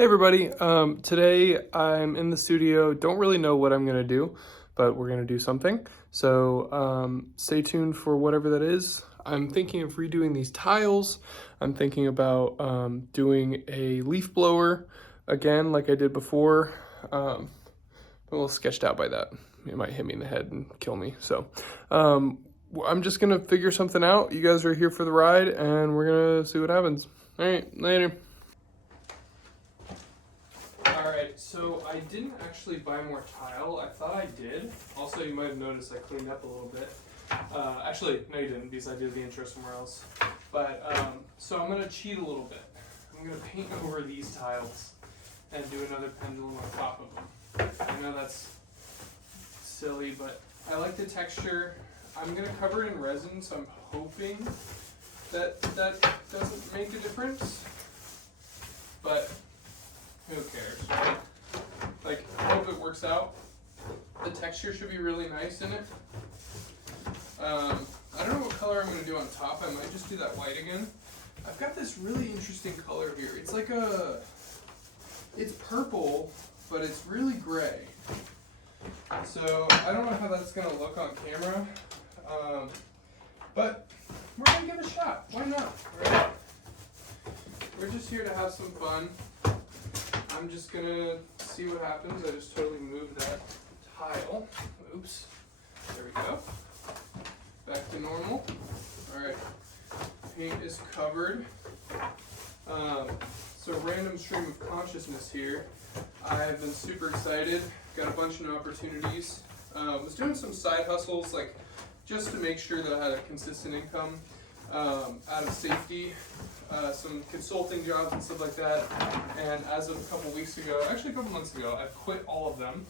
Hey everybody, today I'm in the studio, don't really know what I'm gonna do, but we're gonna do something. So stay tuned for whatever that is. I'm thinking of redoing these tiles. I'm thinking about doing a leaf blower again like I did before. I'm a little sketched out by that. It might hit me in the head and kill me. So I'm just gonna figure something out. You guys are here for the ride and we're gonna see what happens. All right, later. Alright, so I didn't actually buy more tile. I thought I did. Also, you might have noticed I cleaned up a little bit. Actually, no you didn't, because I did the intro somewhere else. But, so I'm going to cheat a little bit. I'm going to paint over these tiles and do another pendulum on top of them. I know that's silly, but I like the texture. I'm going to cover it in resin, so I'm hoping that that doesn't make a difference. But who cares, right? Like, I hope it works out. The texture should be really nice in it. I don't know what color I'm going to do on top. I might just do that white again. I've got this really interesting color here. It's like it's purple, but it's really gray. So, I don't know how that's going to look on camera. But we're going to give it a shot. Why not, right? We're just here to have some fun. I'm just gonna see what happens. I just totally moved that tile. Oops. There we go. Back to normal. Alright. Paint is covered. So random stream of consciousness here. I have been super excited. Got a bunch of new opportunities. Was doing some side hustles, like just to make sure that I had a consistent income out of safety. Some consulting jobs and stuff like that, and as of a couple weeks ago, actually a couple months ago, I've quit all of them,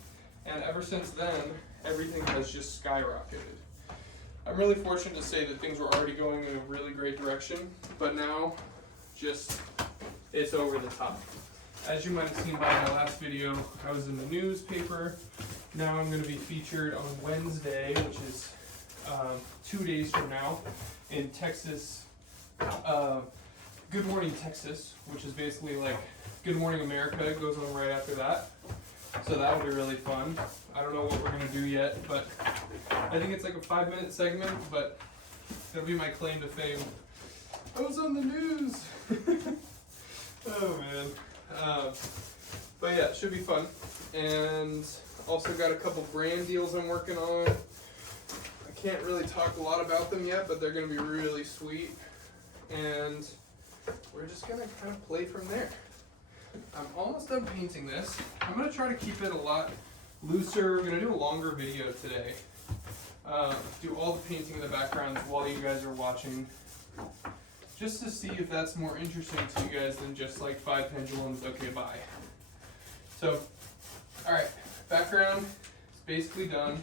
and ever since then, everything has just skyrocketed. I'm really fortunate to say that things were already going in a really great direction, but now, it's over the top. As you might have seen by my last video, I was in the newspaper. Now I'm going to be featured on Wednesday, which is 2 days from now, in Texas, Good Morning Texas, which is basically like Good Morning America. It goes on right after that. So that'll be really fun. I don't know what we're going to do yet, but I think it's like a 5-minute segment, but it'll be my claim to fame. I was on the news! Oh man. But yeah, it should be fun. And also got a couple brand deals I'm working on. I can't really talk a lot about them yet, but they're going to be really sweet. And we're just going to kind of play from there. I'm almost done painting this. I'm going to try to keep it a lot looser. We're going to do a longer video today. Do all the painting in the background while you guys are watching. Just to see if that's more interesting to you guys than just like 5 pendulums, okay, bye. So, alright, background is basically done.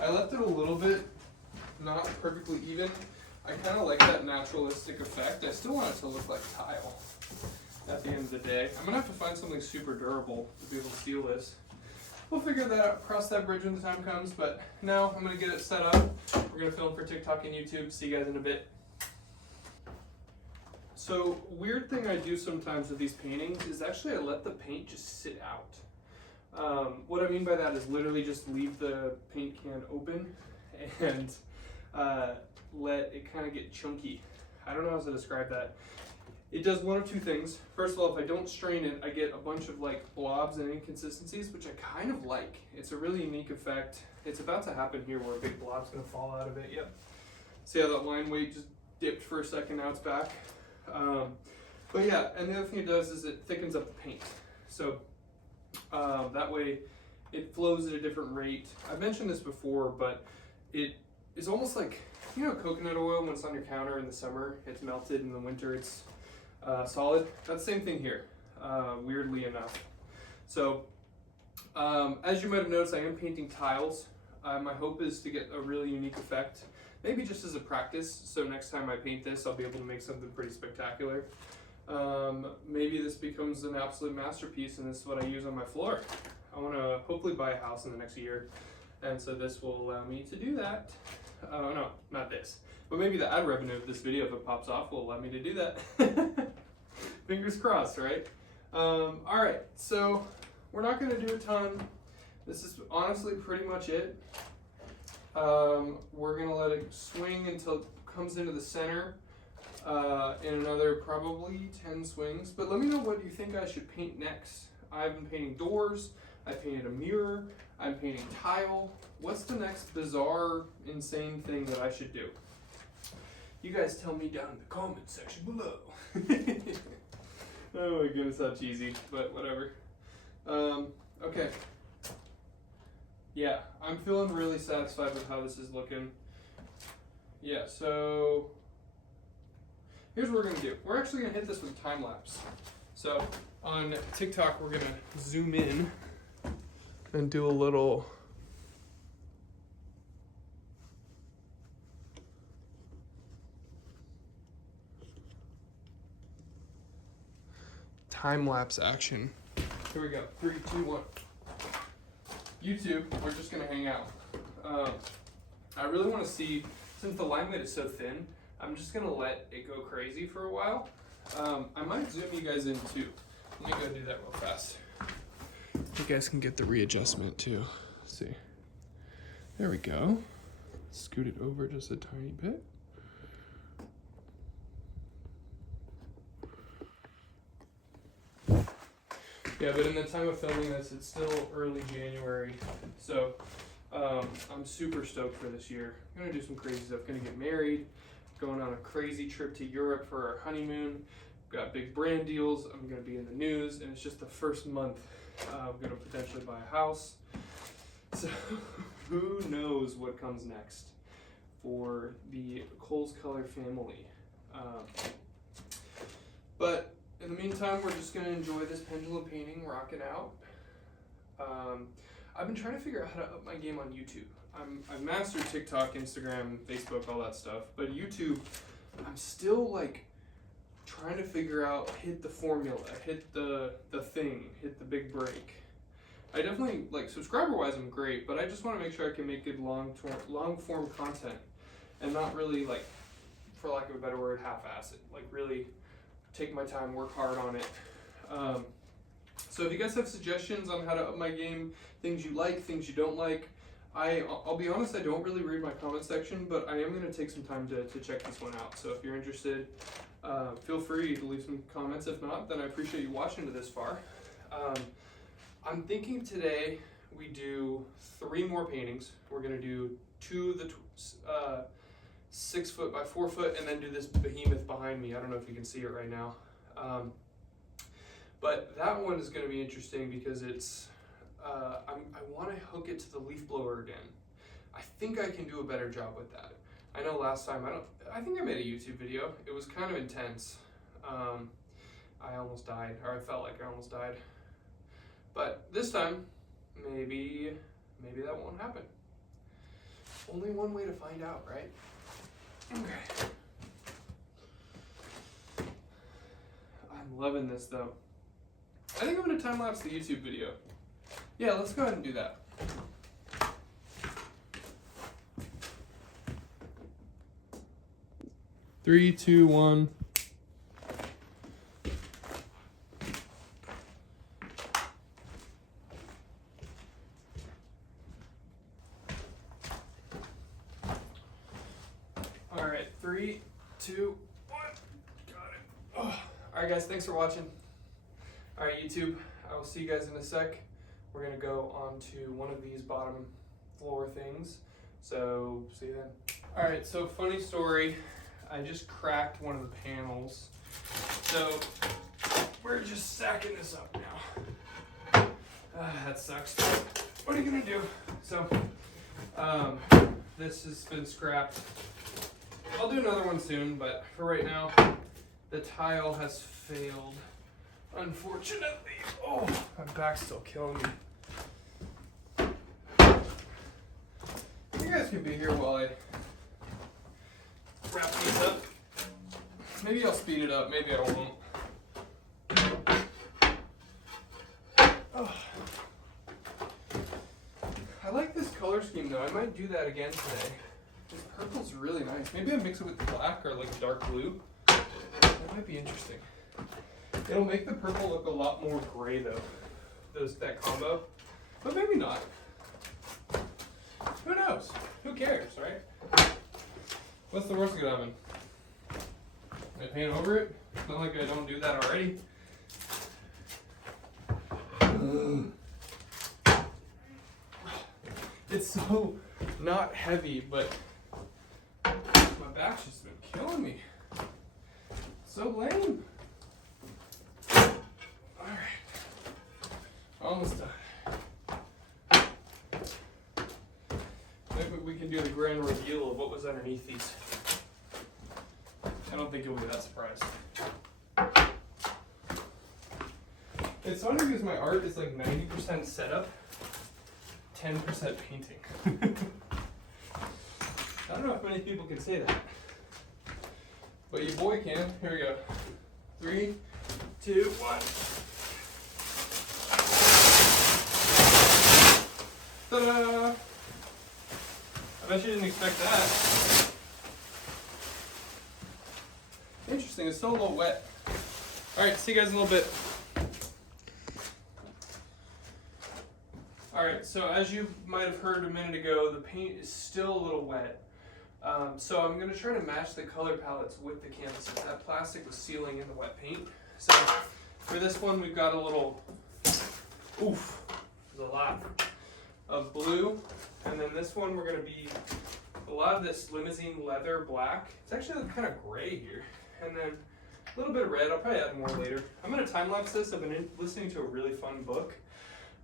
I left it a little bit not perfectly even. I kind of like that naturalistic effect. I still want it to look like tile at the end of the day. I'm going to have to find something super durable to be able to seal this. We'll figure that out, cross that bridge when the time comes, but now I'm going to get it set up. We're going to film for TikTok and YouTube. See you guys in a bit. So, weird thing I do sometimes with these paintings is actually I let the paint just sit out. What I mean by that is literally just leave the paint can open and let it kind of get chunky. I don't know how to describe that. It does one of two things. First of all, if I don't strain it, I get a bunch of like blobs and inconsistencies, which I kind of like. It's a really unique effect. It's about to happen here where a big blob's gonna fall out of it. Yep. See how that line weight just dipped for a second, now it's back. But yeah, and the other thing it does is it thickens up the paint. So that way it flows at a different rate. I've mentioned this before, but it is almost like, you know, coconut oil when it's on your counter in the summer, it's melted, in the winter it's solid. That's the same thing here, weirdly enough. So as you might have noticed, I am painting tiles. My hope is to get a really unique effect, maybe just as a practice, so next time I paint this I'll be able to make something pretty spectacular. Maybe this becomes an absolute masterpiece and this is what I use on my floor. I want to hopefully buy a house in the next year, and so this will allow me to do that. No, not this. But maybe the ad revenue of this video, if it pops off, will allow me to do that. Fingers crossed, right? All right, so we're not going to do a ton. This is honestly pretty much it. We're going to let it swing until it comes into the center in another probably 10 swings. But let me know what you think I should paint next. I've been painting doors. I painted a mirror. I'm painting tile. What's the next bizarre, insane thing that I should do? You guys tell me down in the comment section below. Oh my goodness, how cheesy, but whatever. Okay. Yeah, I'm feeling really satisfied with how this is looking. Yeah, so here's what we're gonna do. We're actually gonna hit this with a time lapse. So on TikTok, we're gonna zoom in and do a little time lapse action. Here we go. 3, 2, 1. YouTube, we're just gonna hang out. I really want to see, since the limelight is so thin, I'm just gonna let it go crazy for a while. I might zoom you guys in too. Let me go do that real fast. You guys can get the readjustment too. Let's see. There we go. Scoot it over just a tiny bit. Yeah, but in the time of filming this, it's still early January, so I'm super stoked for this year. I'm gonna do some crazy stuff. Gonna get married, going on a crazy trip to Europe for our honeymoon. Got big brand deals. I'm gonna be in the news, and it's just the first month. I'm gonna potentially buy a house. So who knows what comes next for the Coles Color family. But in the meantime, we're just gonna enjoy this pendulum painting, rocking out. I've been trying to figure out how to up my game on YouTube. I've mastered TikTok, Instagram, Facebook, all that stuff, but YouTube, I'm still like trying to figure out, hit the formula, hit the thing, hit the big break. I definitely, like, subscriber-wise, I'm great, but I just want to make sure I can make good long-form content and not really, like, for lack of a better word, half-ass it. Like, really take my time, work hard on it. So if you guys have suggestions on how to up my game, things you like, things you don't like, I'll be honest, I don't really read my comment section, but I am going to take some time to check this one out. So if you're interested, feel free to leave some comments. If not, then I appreciate you watching to this far. I'm thinking today we do 3 more paintings. We're going to do 2 of the 6 foot by 4 foot, and then do this behemoth behind me. I don't know if you can see it right now. But that one is going to be interesting because it's, I want to hook it to the leaf blower again. I think I can do a better job with that. I know last time, I think I made a YouTube video. It was kind of intense. I almost died, or I felt like I almost died. But this time, maybe that won't happen. Only one way to find out, right? Okay. I'm loving this though. I think I'm gonna time lapse the YouTube video. Yeah, let's go ahead and do that. Three, two, one. All right, 3, 2, 1. Got it. Oh. All right, guys, thanks for watching. All right, YouTube, I will see you guys in a sec. We're gonna go on to one of these bottom floor things. So, see you then. All right, so funny story. I just cracked one of the panels. So, we're just stacking this up now. That sucks. What are you gonna do? So, this has been scrapped. I'll do another one soon, but for right now, the tile has failed. Unfortunately. Oh, my back's still killing me. You guys can be here while I wrap these up. Maybe I'll speed it up, maybe I won't. Oh. I like this color scheme though. I might do that again today. This purple's really nice. Maybe I mix it with black or like dark blue. That might be interesting. It'll make the purple look a lot more gray though, that combo. But maybe not. Who knows? Who cares, right? What's the worst that could happen? I paint over it? It's not like I don't do that already. It's so not heavy, but my back's just been killing me. So lame. Alright. Almost done. Maybe we can do the grand reveal of what was underneath these. I don't think you'll be that surprised. It's funny because my art is like 90% setup, 10% painting. I don't know if many people can say that. But your boy can. Here we go. 3, 2, 1. Ta-da! I bet you didn't expect that. Interesting, it's still a little wet. Alright, see you guys in a little bit. Alright, so as you might have heard a minute ago, the paint is still a little wet. So I'm going to try to match the color palettes with the canvases. That plastic was sealing in the wet paint. So for this one we've got a little, oof, there's a lot of blue. And then this one we're going to be a lot of this limousine leather black. It's actually kind of gray here. And then a little bit of red. I'll probably add more later. I'm going to time lapse this. I've been listening to a really fun book.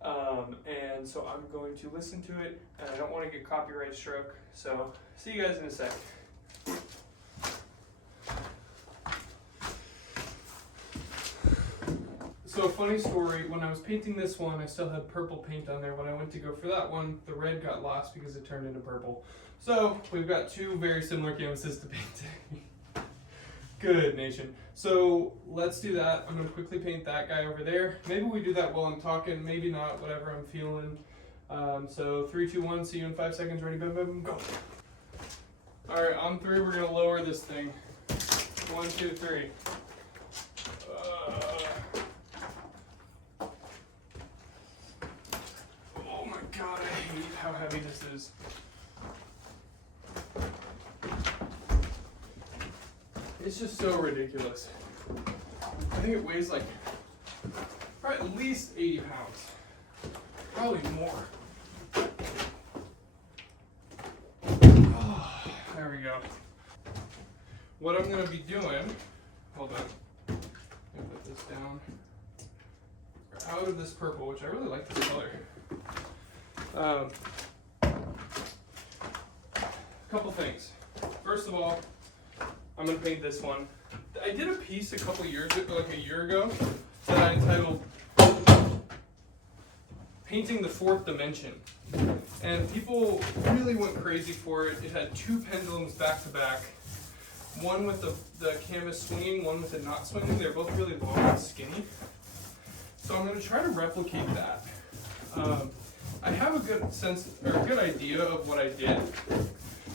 And so I'm going to listen to it, and I don't want to get copyright struck. So see you guys in a sec. So funny story, when I was painting this one, I still had purple paint on there. When I went to go for that one, the red got lost because it turned into purple. So we've got two very similar canvases to paint. Good nation. So let's do that. I'm going to quickly paint that guy over there. Maybe we do that while I'm talking, maybe not, whatever I'm feeling. So 3, 2, 1, see you in 5 seconds. Ready, boom, boom, go. Alright, on 3 we're going to lower this thing. 1, 2, 3. Oh my god, I hate how heavy this is. It's just so ridiculous. I think it weighs like probably at least 80 pounds. Probably more. Oh, there we go. What I'm going to be doing, hold on. Let me put this down. Out of this purple, which I really like this color. Couple things. First of all, I'm going to paint this one. I did a piece a couple years ago, like a year ago, that I entitled Painting the Fourth Dimension. And people really went crazy for it. It had 2 pendulums back to back. One with the canvas swinging, one with it not swinging. They're both really long and skinny. So I'm going to try to replicate that. I have a good sense, or a good idea of what I did.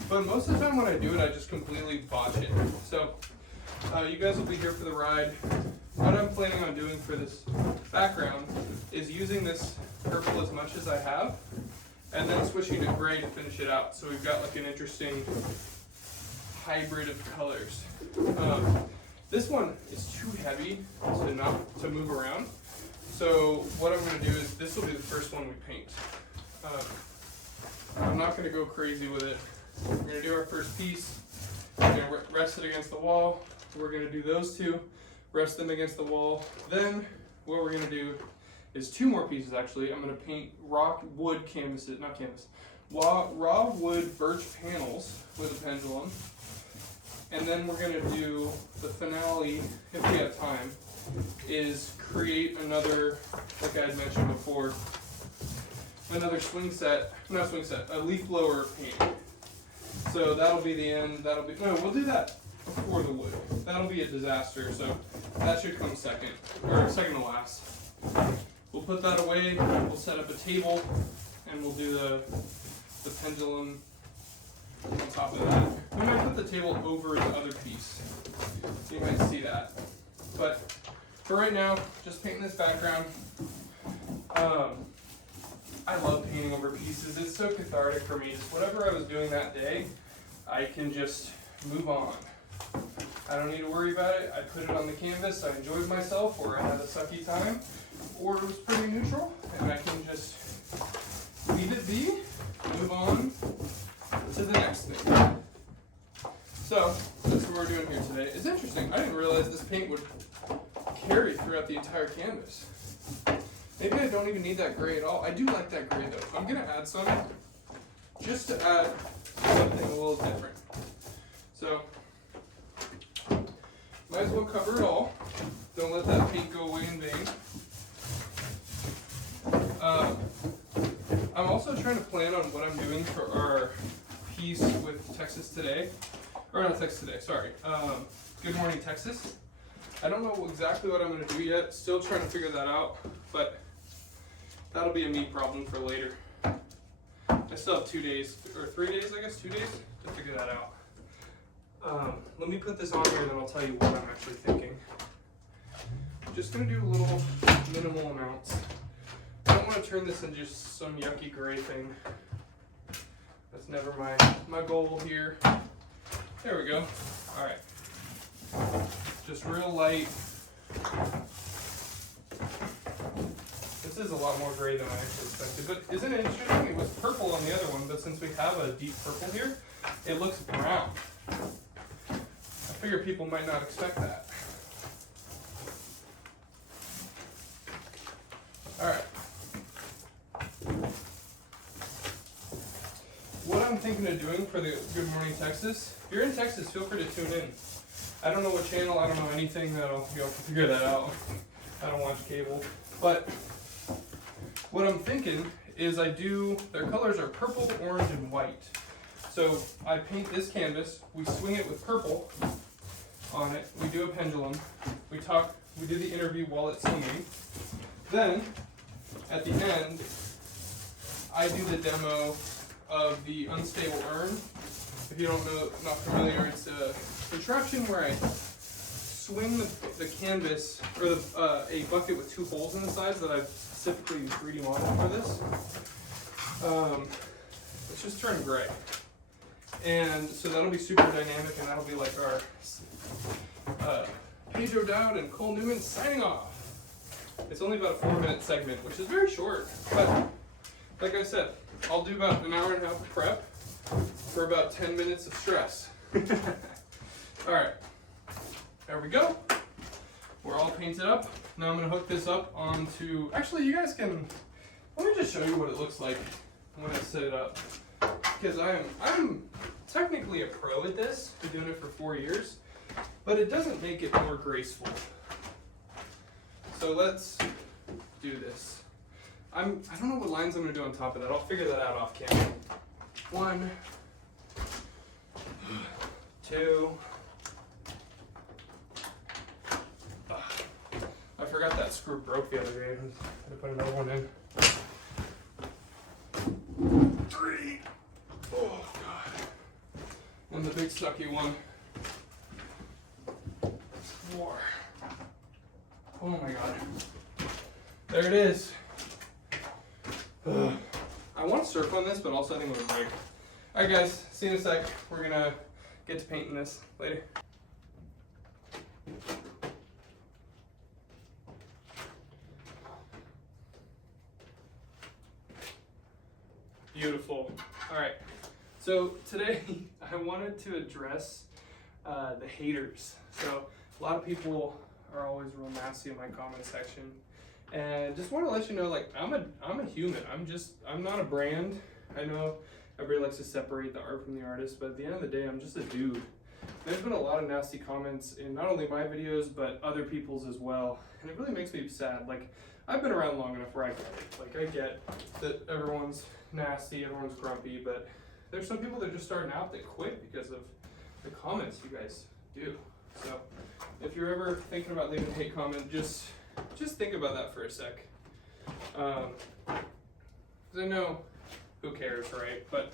But most of the time when I do it, I just completely botch it. So you guys will be here for the ride. What I'm planning on doing for this background is using this purple as much as I have, and then switching to gray to finish it out. So we've got like an interesting hybrid of colors. This one is too heavy to move around. So what I'm going to do is, this will be the first one we paint. I'm not going to go crazy with it. We're going to do our first piece. We're going to rest it against the wall. We're going to do those 2, rest them against the wall. Then what we're going to do is 2 more pieces actually. I'm going to paint raw wood canvases, not canvas, raw wood birch panels with a pendulum. And then we're going to do the finale, if we have time, is create another, like I had mentioned before, another a leaf blower paint. So that'll be the end. No, we'll do that before the wood. That'll be a disaster. So that should come second, or second to last. We'll put that away. We'll set up a table, and we'll do the pendulum on top of that. We might put the table over the other piece. You might see that. But for right now, just painting this background. I love painting over pieces. It's so cathartic for me. Just whatever I was doing that day, I can just move on. I don't need to worry about it. I put it on the canvas, I enjoyed myself, or I had a sucky time, or it was pretty neutral, and I can just leave it be, move on to the next thing. So, that's what we're doing here today. It's interesting. I didn't realize this paint would carry throughout the entire canvas. Maybe I don't even need that gray at all. I do like that gray though. I'm gonna add some just to add something a little different. So, might as well cover it all. Don't let that paint go away in vain. I'm also trying to plan on what I'm doing for our piece with Texas Today. Or not Texas Today, sorry. Good Morning Texas. I don't know exactly what I'm going to do yet. Still trying to figure that out. But that'll be a me problem for later. I still have 2 days, or 3 days, I guess, 2 days to figure that out. Let me put this on here and then I'll tell you what I'm actually thinking. I'm just going to do a little minimal amounts. I don't want to turn this into just some yucky gray thing. That's never my goal here. There we go. Alright. Just real light. This is a lot more gray than I actually expected. But isn't it interesting? It was purple on the other one, but since we have a deep purple here, it looks brown. I figure people might not expect that. Alright. What I'm thinking of doing for the Good Morning Texas, if you're in Texas, feel free to tune in. I don't know what channel, I don't know anything, that'll you can figure that out. I don't watch cable. But what I'm thinking is their colors are purple, orange, and white. So I paint this canvas, we swing it with purple on it, we do a pendulum, we do the interview while it's swinging. Then, at the end, I do the demo of the unstable urn. If you don't know, not familiar, it's a contraption where I swing the canvas, or a bucket with 2 holes in the sides that I've specifically 3D modeled for this. Let's just turn gray. And so that'll be super dynamic, and that'll be like our Pedro Dowd and Cole Newman signing off. It's only about a 4-minute segment, which is very short, but like I said, I'll do about an hour and a half of prep for about 10 minutes of stress. Alright, there we go. We're all painted up. Now I'm going to hook this up onto, actually you guys can, let me just show you what it looks like when I set it up. Because I'm technically a pro at this, been doing it for 4 years, but it doesn't make it more graceful. So let's do this. I don't know what lines I'm going to do on top of that. I'll figure that out off camera. 1, 2. I forgot that screw broke the other day. I had to put another one in. 3. Oh god. And the big sucky one. 4. Oh my god. There it is. I want to surf on this, but also I think it would break. Alright guys, see you in a sec. We're gonna get to painting this later. Beautiful. Alright, so today I wanted to address the haters. So a lot of people are always real nasty in my comment section. And just want to let you know, like, I'm a human. I'm not a brand. I know everybody likes to separate the art from the artist, but at the end of the day, I'm just a dude. There's been a lot of nasty comments in not only my videos, but other people's as well. And it really makes me sad. Like, I've been around long enough where I get it. Like, I get that everyone's nasty, everyone's grumpy, but there's some people that are just starting out that quit because of the comments you guys do. So, if you're ever thinking about leaving a hate comment, just think about that for a sec. Because I know who cares, right? But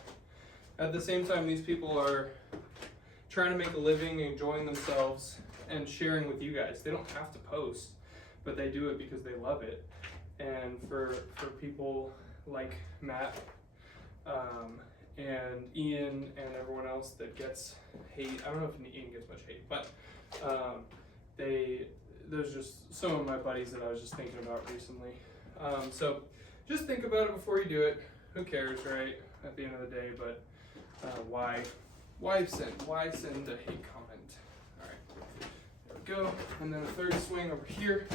at the same time, these people are trying to make a living, enjoying themselves, and sharing with you guys. They don't have to post. but they do it because they love it. And for people like Matt and Ian and everyone else that gets hate, I don't know if Ian gets much hate, but there's just some of my buddies that I was just thinking about recently. So just think about it before you do it. Who cares, right? At the end of the day, but why send a hate comment? All right, there we go. And then a third swing over here.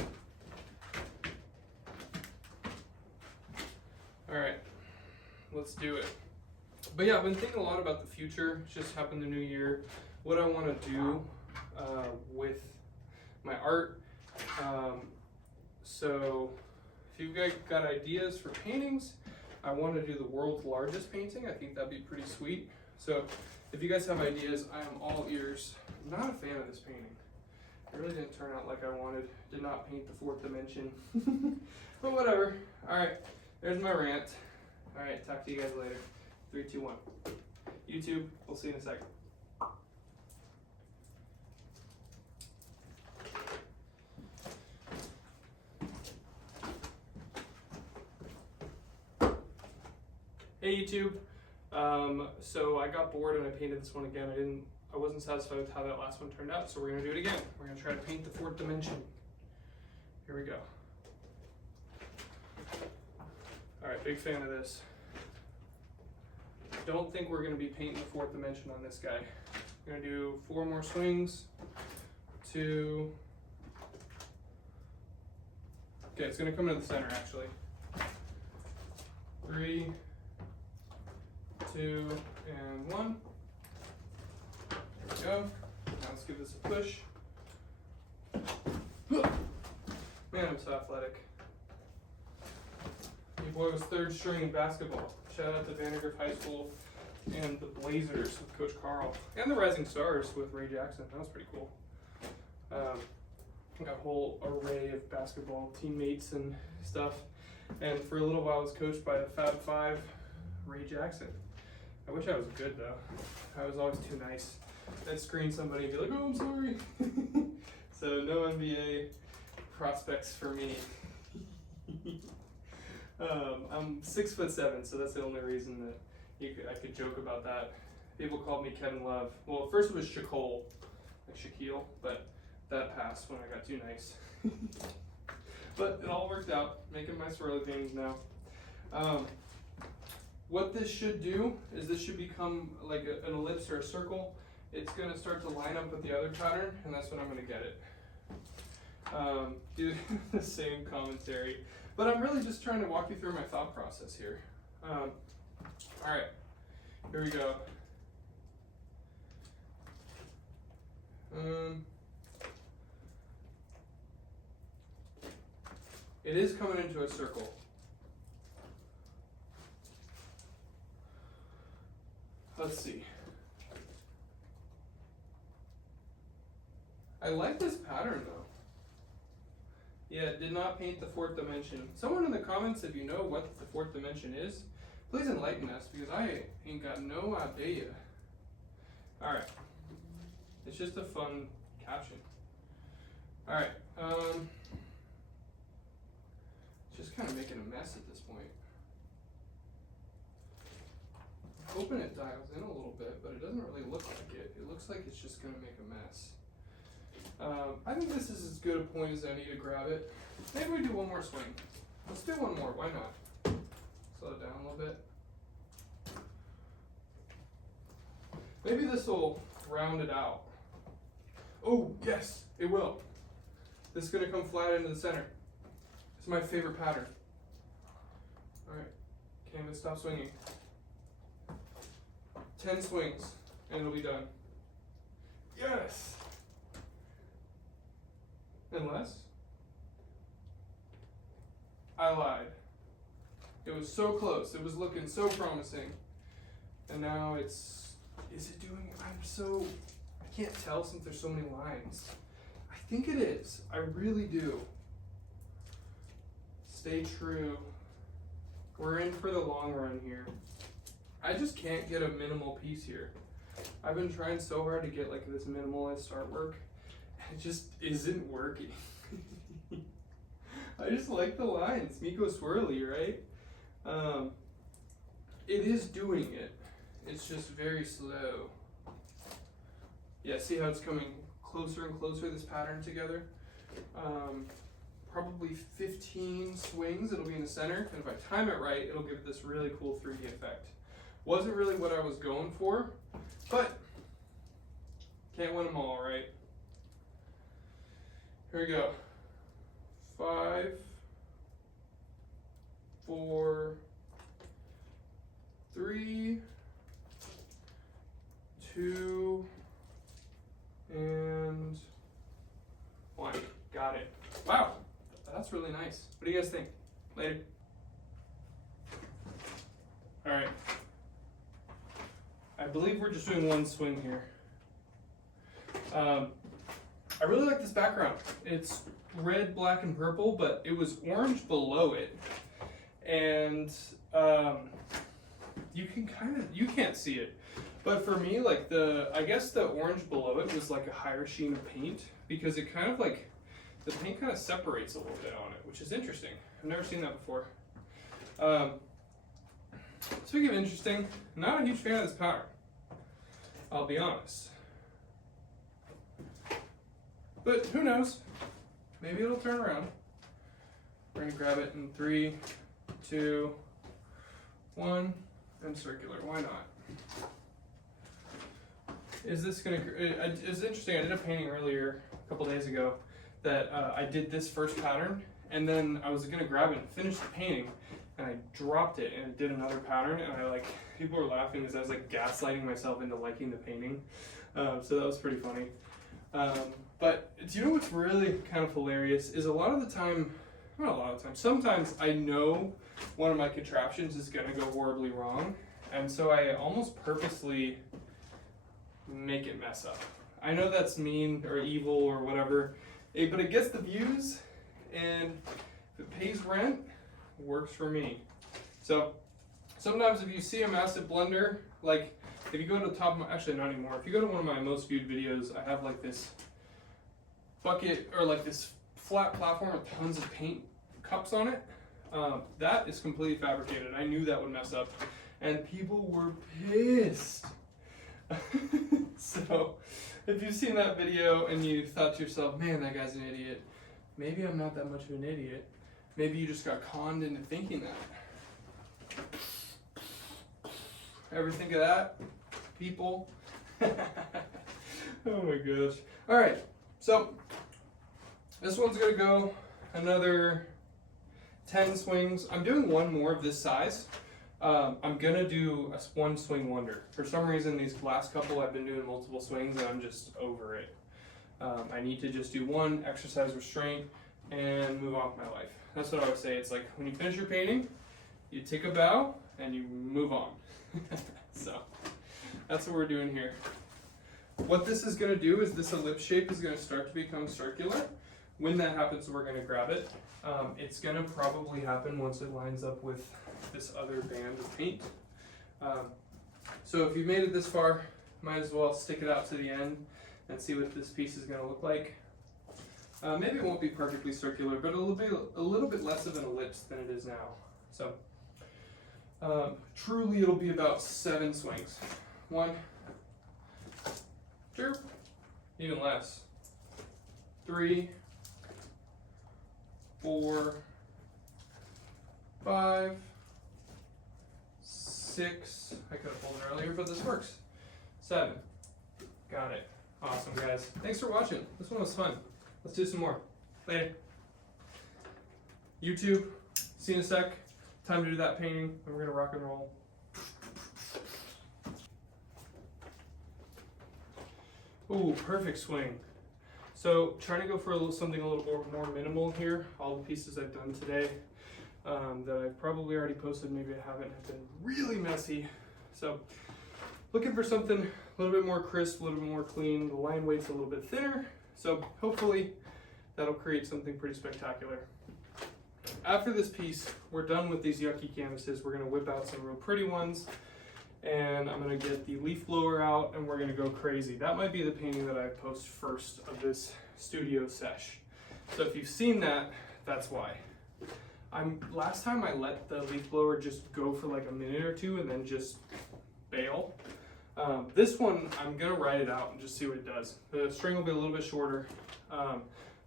All right, let's do it. But yeah, I've been thinking a lot about the future. It's just happened the new year. What I want to do with my art. So if you've got ideas for paintings, I want to do the world's largest painting. I think that'd be pretty sweet. So if you guys have ideas, I am all ears. I'm not a fan of this painting. It really didn't turn out like I wanted. Did not paint the fourth dimension. But whatever. All right, there's my rant. All right, talk to you guys later. 3, 2, 1. YouTube, we'll see you in a second. Hey YouTube. So I got bored and I painted this one again. I wasn't satisfied with how that last one turned out, so we're gonna do it again. We're gonna try to paint the fourth dimension. Here we go. All right, big fan of this. Don't think we're gonna be painting the fourth dimension on this guy. We're gonna do 4 more swings. 2. Okay, it's gonna come into the center actually. 3, 2, and 1. There we go. Now let's give this a push. Man, I'm so athletic. Your boy was 3rd string in basketball. Shout out to Vandergrift High School and the Blazers with Coach Carl. And the Rising Stars with Ray Jackson. That was pretty cool. Got a whole array of basketball teammates and stuff. And for a little while I was coached by the Fab Five, Ray Jackson. I wish I was good though. I was always too nice. I'd screen somebody and be like, oh, I'm sorry. So no NBA prospects for me. I'm 6'7", so that's the only reason that I could joke about that. People called me Kevin Love. Well, at first it was Shaquille, like Shaquille, but that passed when I got too nice. But it all worked out, making my swirly paintings now. What this should do is this should become like an ellipse or a circle. It's gonna start to line up with the other pattern, and that's when I'm gonna get it. Do the same commentary, but I'm really just trying to walk you through my thought process here. All right, here we go. It is coming into a circle. Let's see. I like this pattern though. Yeah, did not paint the fourth dimension. Someone in the comments, if you know what the fourth dimension is, please enlighten us because I ain't got no idea. All right, it's just a fun caption. All right, just kind of making a mess at this point. I'm hoping it dials in a little bit, but it doesn't really look like it. It looks like it's just gonna make a mess. I think this is as good a point as I need to grab it. Maybe we do one more swing. Let's do one more, why not? Slow it down a little bit. Maybe this will round it out. Oh, yes, it will. This is gonna come flat into the center. It's my favorite pattern. All right, canvas, stop swinging. 10 swings, and it'll be done. Yes! Unless I lied. It was so close. It was looking so promising. And now is it doing it? I can't tell since there's so many lines. I think it is. I really do. Stay true. We're in for the long run here. I just can't get a minimal piece here. I've been trying so hard to get like this minimalist artwork. It just isn't working. I just like the lines. Miko swirly, right? It is doing it. It's just very slow. Yeah, see how it's coming closer and closer, this pattern together? Probably 15 swings, it'll be in the center, and if I time it right, it'll give it this really cool 3D effect. Wasn't really what I was going for, but can't win them all, right? Here we go. 5, 4, 3, 2, and 1. Got it. Wow, that's really nice. What do you guys think? Later. All right. I believe we're just doing one swing here. I really like this background. It's red, black, and purple, but it was orange below it. And you can't see it. But for me, like I guess the orange below it was like a higher sheen of paint, because it kind of like, the paint kind of separates a little bit on it, which is interesting. I've never seen that before. Speaking of interesting, I'm not a huge fan of this pattern. I'll be honest. But who knows? Maybe it'll turn around. We're gonna grab it in 3, 2, 1, and circular. Why not? Is this gonna? It's interesting. I did a painting earlier, a couple days ago, that I did this first pattern, and then I was gonna grab it and finish the painting, and I dropped it and it did another pattern, and people were laughing because I was like gaslighting myself into liking the painting. So that was pretty funny. But do you know what's really kind of hilarious is sometimes I know one of my contraptions is gonna go horribly wrong, and so I almost purposely make it mess up. I know that's mean or evil or whatever, but it gets the views, and if it pays rent, it works for me. So sometimes if you see a massive blender, like if you go to the top of my, actually not anymore, if you go to one of my most viewed videos, I have like this bucket or like this flat platform with tons of paint cups on it. That is completely fabricated. I knew that would mess up, and people were pissed. So if you've seen that video and you thought to yourself, man, that guy's an idiot, maybe I'm not that much of an idiot. Maybe you just got conned into thinking that. Ever think of that, people? Oh my gosh. All right, so this one's gonna go another 10 swings. I'm doing one more of this size. I'm gonna do a one swing wonder. For some reason, these last couple I've been doing multiple swings and I'm just over it. I need to just do one, exercise restraint, and move on with my life. That's what I would say. It's like when you finish your painting, you take a bow and you move on. So that's what we're doing here. What this is gonna do is this ellipse shape is gonna start to become circular. When that happens, we're gonna grab it. It's gonna probably happen once it lines up with this other band of paint. So if you've made it this far, might as well stick it out to the end and see what this piece is gonna look like. Maybe it won't be perfectly circular, but it'll be a little bit less of an ellipse than it is now. So truly it'll be about 7 swings. 1, 2, even less. 3, 4, 5, 6. I could have pulled it earlier, but this works. 7. Got it. Awesome, guys. Thanks for watching. This one was fun. Let's do some more. Later. YouTube, see you in a sec. Time to do that painting, and we're gonna rock and roll. Ooh, perfect swing. So trying to go for something a little more minimal here. All the pieces I've done today that I've probably already posted, maybe I haven't, have been really messy. So looking for something a little bit more crisp, a little bit more clean. The line weight's a little bit thinner. So hopefully that'll create something pretty spectacular. After this piece, we're done with these yucky canvases. We're gonna whip out some real pretty ones, and I'm gonna get the leaf blower out and we're gonna go crazy. That might be the painting that I post first of this studio sesh. So if you've seen that, that's why. Last time I let the leaf blower just go for like a minute or two and then just bail. This one, I'm gonna ride it out and just see what it does. The string will be a little bit shorter.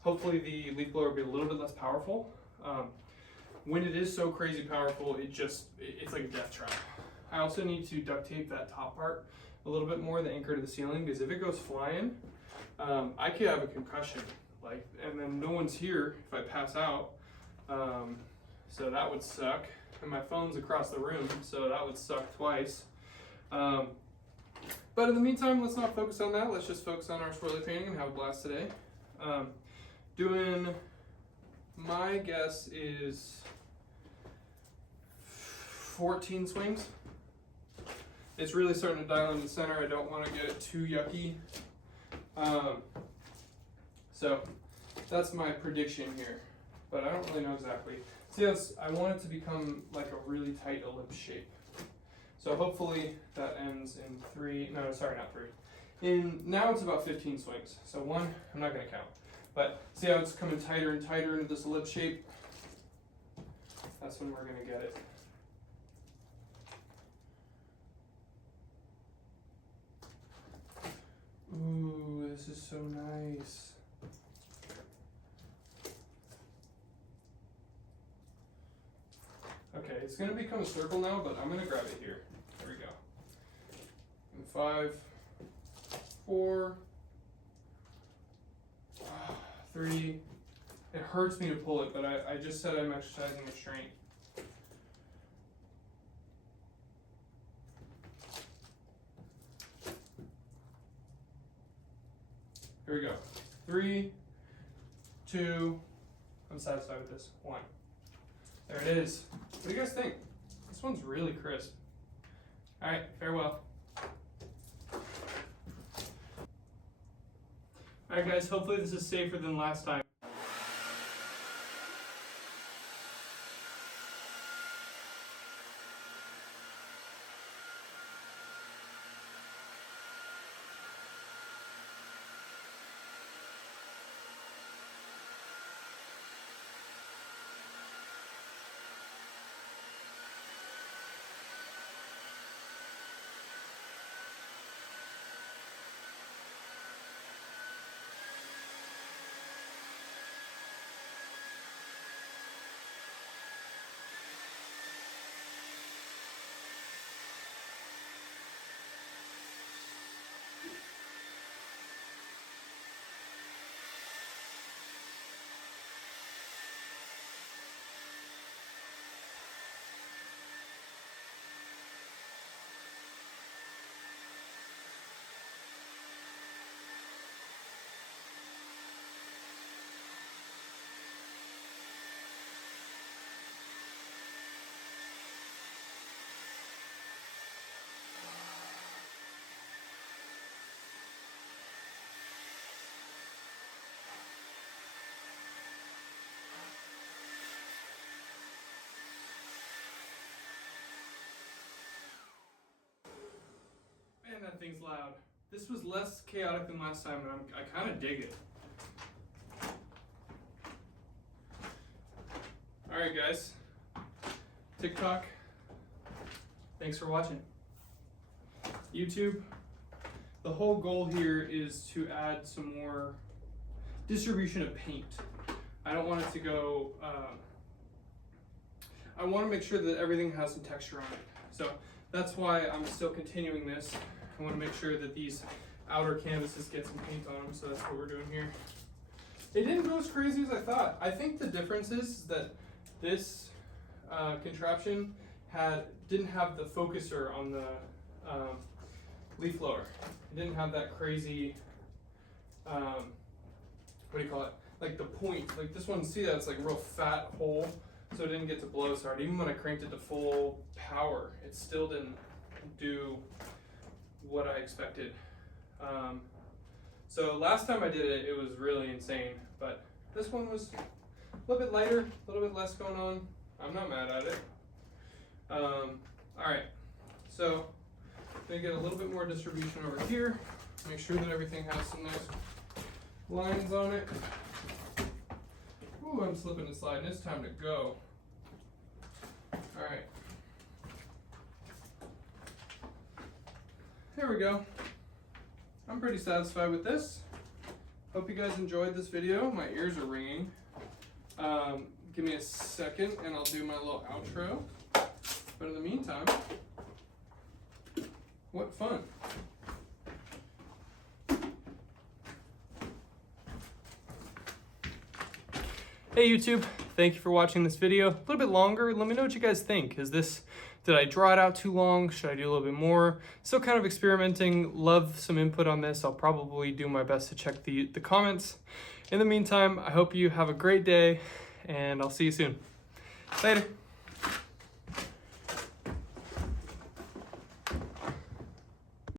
Hopefully the leaf blower will be a little bit less powerful. When it is so crazy powerful, it's like a death trap. I also need to duct tape that top part a little bit more, the anchor to the ceiling, because if it goes flying, I could have a concussion, and then no one's here if I pass out. So that would suck. And my phone's across the room, so that would suck twice. But in the meantime, let's not focus on that. Let's just focus on our swirly painting and have a blast today. Doing, my guess is 14 swings. It's really starting to dial in the center. I don't want to get it too yucky. So that's my prediction here, but I don't really know exactly. See, I want it to become like a really tight ellipse shape. So hopefully that ends in now it's about 15 swings. So one, I'm not gonna count, but see how it's coming tighter and tighter into this ellipse shape? That's when we're gonna get it. Ooh, this is so nice. Okay, it's gonna become a circle now, but I'm gonna grab it here. There we go. And 5, 4, 3. It hurts me to pull it, but I just said I'm exercising restraint. Here we go. 3, 2, I'm satisfied with this. 1. There it is. What do you guys think? This one's really crisp. All right, farewell. All right, guys, hopefully this is safer than last time. Man, that thing's loud. This was less chaotic than last time, and I kind of dig it. All right, guys. TikTok, thanks for watching. YouTube, the whole goal here is to add some more distribution of paint. I don't want it to go, I want to make sure that everything has some texture on it. So that's why I'm still continuing this. I want to make sure that these outer canvases get some paint on them, so that's what we're doing here. It didn't go as crazy as I thought. I think the difference is that this contraption didn't have the focuser on the leaf blower. It didn't have that crazy, what do you call it? Like the point. Like this one, see that it's like a real fat hole, so it didn't get to blow as hard. Even when I cranked it to full power, it still didn't do what I expected. So last time I did it, it was really insane, but this one was a little bit lighter, a little bit less going on. I'm not mad at it. All right, so I'm gonna get a little bit more distribution over here. Make sure that everything has some nice lines on it. Ooh, I'm slipping and sliding. It's time to go. there we go. I'm pretty satisfied with this. Hope you guys enjoyed this video. My ears are ringing. Give me a second and I'll do my little outro. But in the meantime, what fun. Hey YouTube, thank you for watching this video. A little bit longer. Let me know what you guys think. Did I draw it out too long? Should I do a little bit more? Still kind of experimenting. Love some input on this. I'll probably do my best to check the comments. In the meantime, I hope you have a great day and I'll see you soon. Later.